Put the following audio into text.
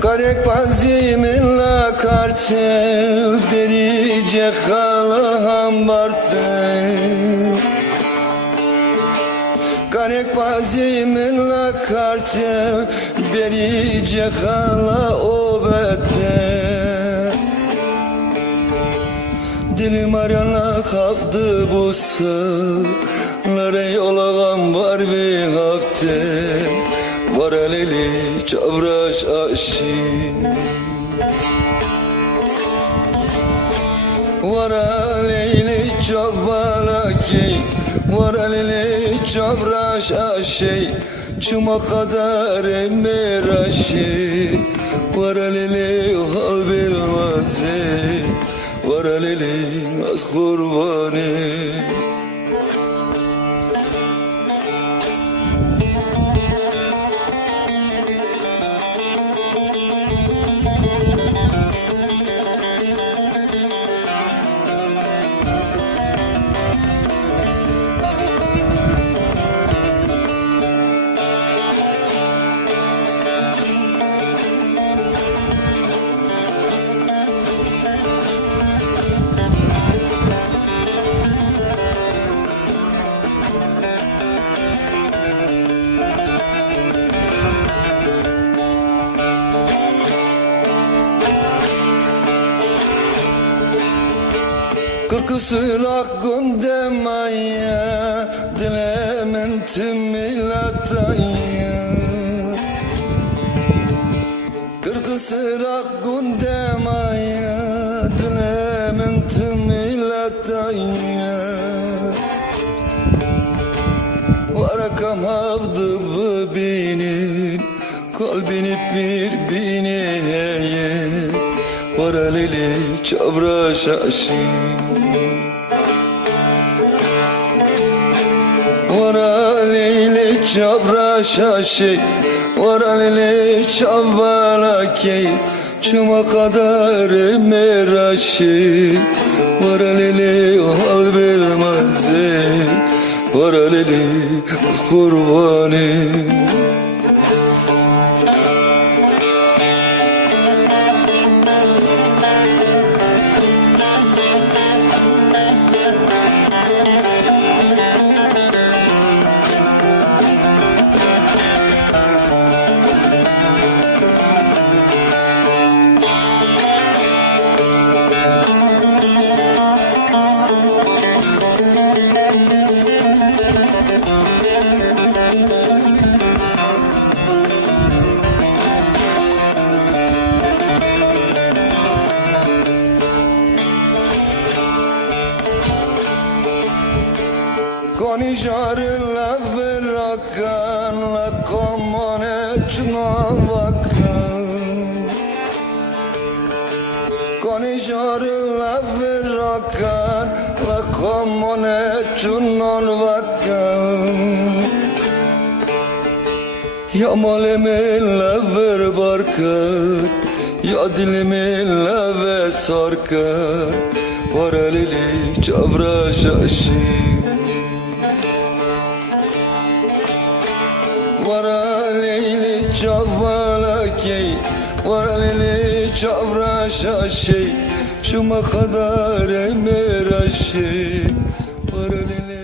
Karek bazı minla kartel berice khala hambarte. Karek bazı minla kartel berice khala obete. Dilim arana kaptı bu sığlara yolağım var bir hafta. Var aleli çavraş aşi, var aleli çabalaki, var aleli çavraş aşi, çıma kadar emiraşi, var aleli hal bilmazı, var aleli az kurbanı. Kırkısırak gündemaya dilemin timilataya. Kırkısırak gündemaya dilemin timilataya. Varakam havdı bu binin kalbini bir bineye. Var aleli çavraş aşi, var aleli çavraş aşi, var aleli çabalaki, çıma kadar emiraşi, var aleli hal bilmazı, var aleli az kurbanı. Con la verracan la comone vacan. Con la verracan la comone vacan. Ya malemin la ver barkan, ya dilimin la ve sarkan. Var aleli çavraş aşi, var aleli çabalaki, var aleli çavraş aşi, çıma kadar emiraşi, var aleli